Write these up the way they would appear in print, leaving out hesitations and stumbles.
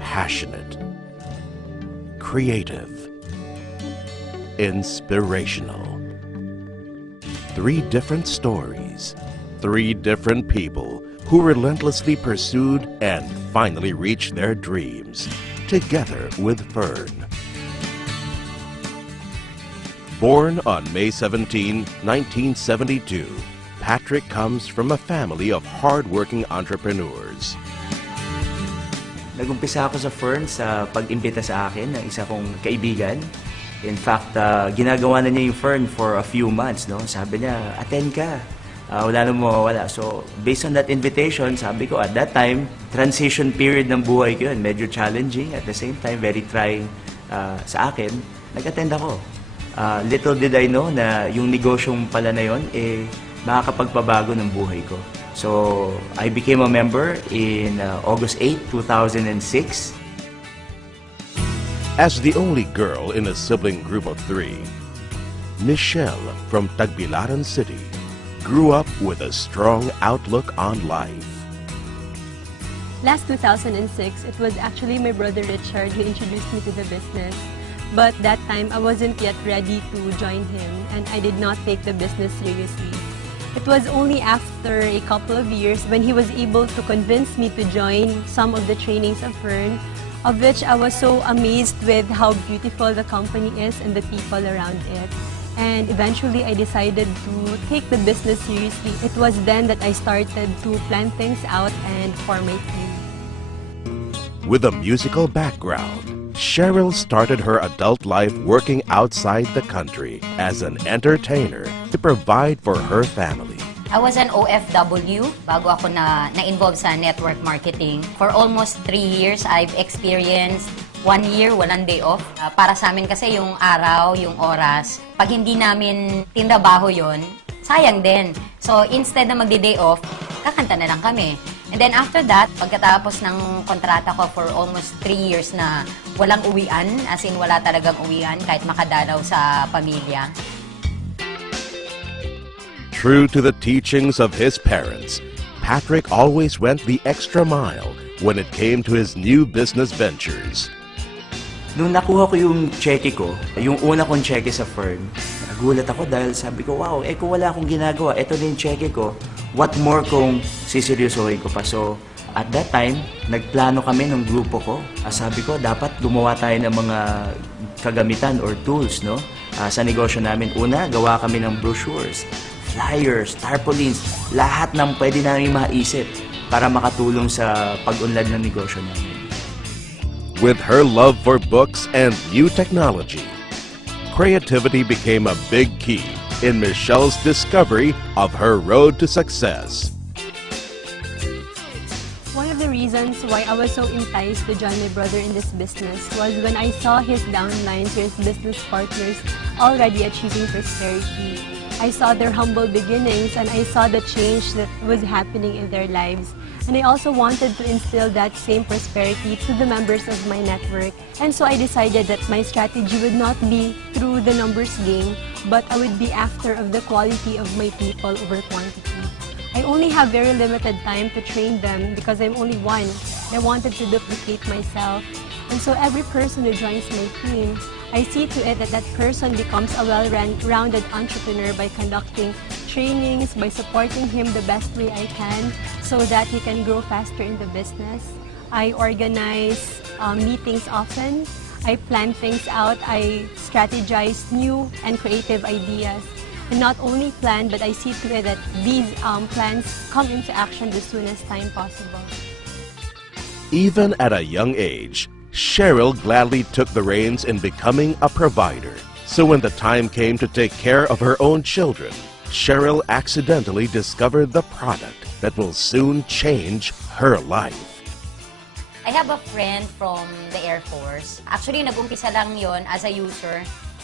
Passionate, creative, inspirational. 3 different stories, 3 different people who relentlessly pursued and finally reached their dreams, together with Fern. Born on May 17, 1972, Patrick comes from a family of hard-working entrepreneurs. Nag-umpisa ako sa Fern sa pag-imbita sa akin ng isa kong kaibigan. In fact, ginagawa na niya yung Fern for a few months. No? Sabi niya, attend ka. Wala nang mawawala. So, based on that invitation, sabi ko, at that time, transition period ng buhay ko yun. Medyo challenging. At the same time, very trying sa akin. Nag-attend ako. Little did I know na yung negosyong pala na yun, makakapagpabago ng buhay ko. So, I became a member in August 8, 2006. As the only girl in a sibling group of 3, Michelle from Tagbilaran City grew up with a strong outlook on life. Last 2006, it was actually my brother Richard who introduced me to the business. But that time, I wasn't yet ready to join him, and I did not take the business seriously. It was only after a couple of years when he was able to convince me to join some of the trainings of Fern, of which I was so amazed with how beautiful the company is and the people around it. And eventually, I decided to take the business seriously. It was then that I started to plan things out and form my team. With a musical background, Cheryl started her adult life working outside the country as an entertainer to provide for her family. I was an OFW bago ako na-involve sa network marketing. For almost 3 years, I've experienced 1 year, walang day off. Para sa amin kasi yung araw, yung oras, pag hindi namin tinrabaho yon, sayang din. So instead na magdi-day off, kakanta na lang kami. And then after that, pagkatapos ng kontrata ko for almost 3 years na walang uwian, as in wala talagang uwian kahit makadalaw sa pamilya. True to the teachings of his parents, Patrick always went the extra mile when it came to his new business ventures. Nung nakuha ko yung cheque ko, yung una kong cheque sa Fern, nagulat ako dahil sabi ko, wow, kung wala akong ginagawa, eto na yung cheque ko. What more kung siseryosohin ko pa? So, at that time, nagplano kami ng grupo ko. Sabi ko, dapat gumawa tayo ng mga kagamitan or tools, no? Sa negosyo namin. Una, gawa kami ng brochures, flyers, tarpaulins, lahat ng pwede namin maisip para makatulong sa pag-unlad ng negosyo namin. With her love for books and new technology, creativity became a big key in Michelle's discovery of her road to success. One of the reasons why I was so enticed to join my brother in this business was when I saw his downlines or his business partners already achieving prosperity. I saw their humble beginnings and I saw the change that was happening in their lives. And I also wanted to instill that same prosperity to the members of my network. And so I decided that my strategy would not be through the numbers game, but I would be after of the quality of my people over quantity. I only have very limited time to train them because I'm only one. I wanted to duplicate myself. And so every person who joins my team, I see to it that that person becomes a well-rounded entrepreneur by conducting trainings, by supporting him the best way I can so that he can grow faster in the business. I organize meetings often. I plan things out. I strategize new and creative ideas. And not only plan, but I see to it that these plans come into action the soonest time possible. Even at a young age, Cheryl gladly took the reins in becoming a provider. So when the time came to take care of her own children, Cheryl accidentally discovered the product that will soon change her life. I have a friend from the Air Force. Actually, nag-umpisa lang yon as a user.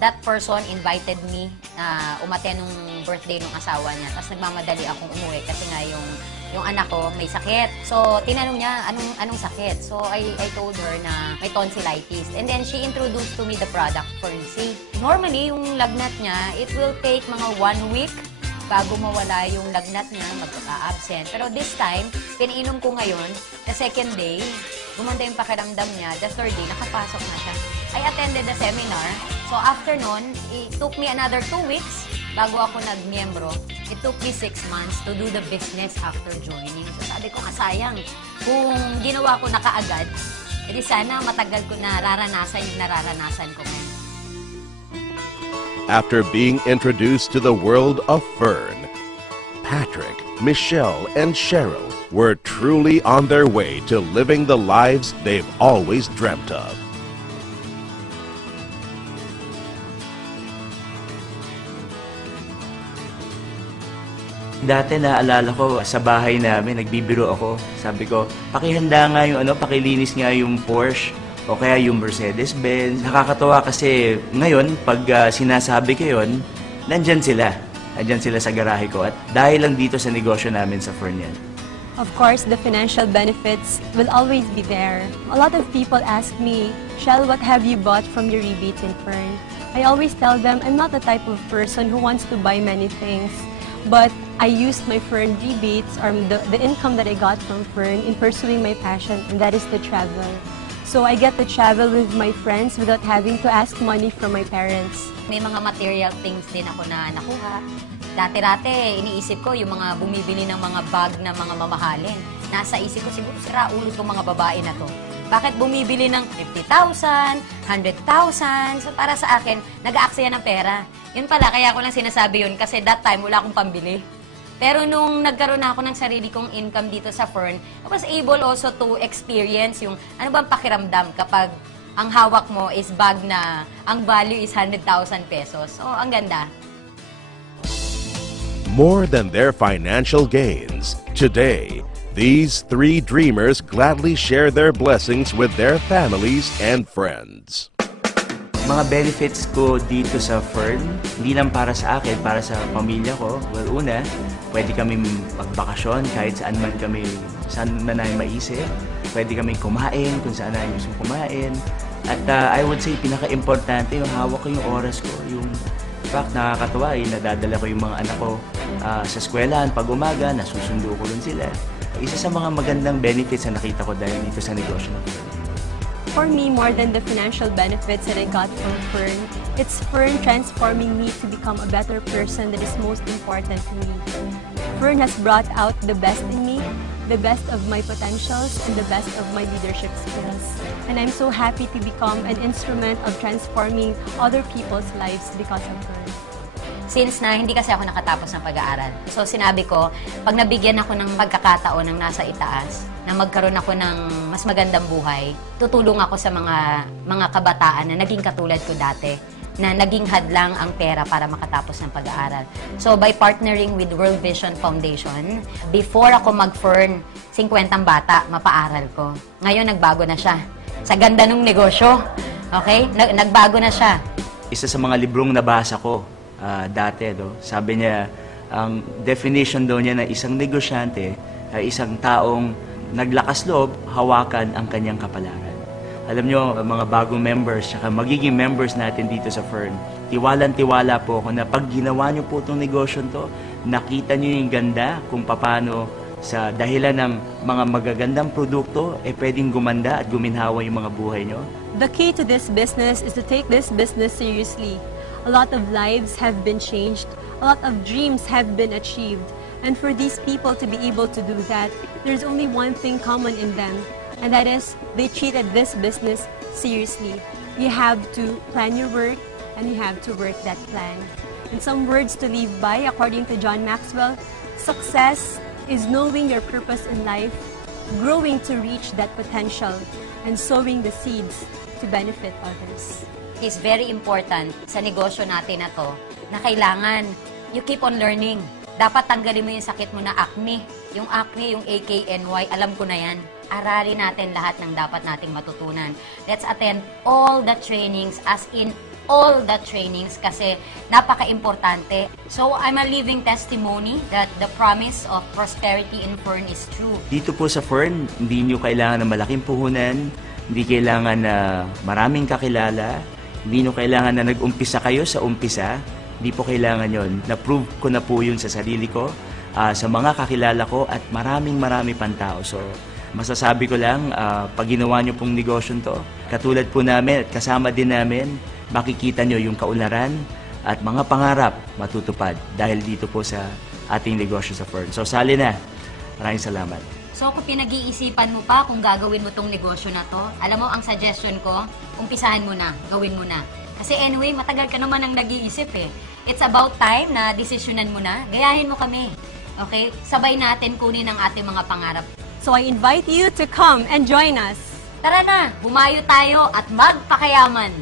That person invited me na umaten nung birthday ng asawa niya. Tapos nagmamadali akong umuwi kasi nga yung anak ko may sakit. So, tinanong niya, anong sakit? So, I told her na may tonsillitis. And then, she introduced to me the product, Fern-C. Normally, yung lagnat niya, it will take mga 1 week bago mawala yung lagnat niya, magkaka-absent. Pero this time, pinainom ko ngayon, the second day, gumanda yung pakiramdam niya. The third day, nakapasok na siya. I attended the seminar. So after nun, it took me another 2 weeks bago ako nag-miyembro. It took me 6 months to do the business after joining. So sabi ko, sayang. Kung ginawa ko na kaagad, edi sana matagal ko na raranasan yung nararanasan ko ngayon. After being introduced to the world of Fern, Patrick, Michelle, and Cheryl were truly on their way to living the lives they've always dreamt of. Dati naalala ko sa bahay namin, nagbibiro ako. Sabi ko, pakihanda nga yung pakilinis nga yung Porsche o kaya yung Mercedes-Benz. Nakakatawa kasi ngayon, pag sinasabi ko yun, nandyan sila. Nandyan sila sa garahe ko. At dahil lang dito sa negosyo namin sa Fern yan. Of course, the financial benefits will always be there. A lot of people ask me, Shell, what have you bought from your rebates in Fern? I always tell them I'm not the type of person who wants to buy many things. But I used my Fern rebates or the income that I got from Fern in pursuing my passion, and that is to travel. So I get to travel with my friends without having to ask money from my parents. May mga material things din ako na nakuha. Dati-dati, iniisip ko yung mga bumibili ng mga bag na mga mamahalin. Nasa isip ko, siguro sira ulo itong mga babae na to. Bakit bumibili ng 50,000, 100,000? So para sa akin, nag-aaksaya ng pera. Yun pala, kaya ko lang sinasabi yun kasi that time wala akong pambili. Pero nung nagkaroon ako ng sarili kong income dito sa Fern, I was able also to experience yung ano bang pakiramdam kapag ang hawak mo is bag na ang value is 100,000 pesos. So, ang ganda. More than their financial gains, today, these three dreamers gladly share their blessings with their families and friends. Mga benefits ko dito sa Fern, hindi lang para sa akin, para sa pamilya ko. Well, una, pwede kami magbakasyon kahit saan man kami, saan man namin maisip. Pwede kami kumain kung saan namin gusto kumain. At I would say, pinaka-importante, yung hawak ko yung oras ko. Yung, in fact, nakakatawa, nadadala ko yung mga anak ko sa eskwelahan. Pag umaga, nasusundo ko rin sila. Isa sa mga magandang benefits na nakita ko dahil dito sa negosyo ng Fern. For me, more than the financial benefits that I got from Fern, it's Fern transforming me to become a better person that is most important to me. Fern has brought out the best in me, the best of my potentials, and the best of my leadership skills. And I'm so happy to become an instrument of transforming other people's lives because of Fern. Since na hindi kasi ako nakatapos ng pag-aaral. So sinabi ko, pag nabigyan ako ng pagkakataon ng nasa itaas, na magkaroon ako ng mas magandang buhay, tutulong ako sa mga kabataan na naging katulad ko dati, na naging hadlang ang pera para makatapos ng pag-aaral. So by partnering with World Vision Foundation, before ako mag-Fern, 50 bata, mapaaral ko. Ngayon, nagbago na siya. Sa ganda ng negosyo, okay? Nagbago na siya. Isa sa mga librong nabasa ko, dati, sabi niya, ang definition daw niya na isang negosyante ay isang taong naglakas loob, hawakan ang kanyang kapalaran. Alam niyo, mga bagong members, saka magiging members natin dito sa Fern, tiwalang-tiwala po ako na pag ginawa niyo po itong negosyo to, nakita niyo yung ganda kung paano sa dahilan ng mga magagandang produkto, pwedeng gumanda at guminhawa yung mga buhay niyo. The key to this business is to take this business seriously. A lot of lives have been changed. A lot of dreams have been achieved. And for these people to be able to do that, there's only one thing common in them, and that is they treated this business seriously. You have to plan your work, and you have to work that plan. In some words to live by, according to John Maxwell, success is knowing your purpose in life, growing to reach that potential, and sowing the seeds to benefit others. Is very important sa negosyo natin na to, na kailangan you keep on learning. Dapat tanggalin mo yung sakit mo na acne. Yung acne, yung AKNY, alam ko na yan. Aralin natin lahat ng dapat nating matutunan. Let's attend all the trainings, as in all the trainings, kasi napaka-importante. So, I'm a living testimony that the promise of prosperity in Fern is true. Dito po sa Fern, hindi nyo kailangan ng malaking puhunan, hindi kailangan na maraming kakilala, hindi nyo kailangan na nag-umpisa kayo sa umpisa. Hindi po kailangan yon. Na-prove ko na po yun sa sarili ko, sa mga kakilala ko at marami pang tao. So, masasabi ko lang, pag ginawa nyo pong negosyo to, katulad po namin at kasama din namin, makikita nyo yung kaunlaran at mga pangarap matutupad dahil dito po sa ating negosyo sa Fern. So, sali na. Maraming salamat. So kung pinag-iisipan mo pa kung gagawin mo tong negosyo na to, alam mo, ang suggestion ko, umpisahan mo na, gawin mo na. Kasi anyway, matagal ka naman ang nag-iisip eh. It's about time na desisyonan mo na, gayahin mo kami. Okay? Sabay natin kunin ang ating mga pangarap. So I invite you to come and join us. Tara na, bumayo tayo at magpakayaman!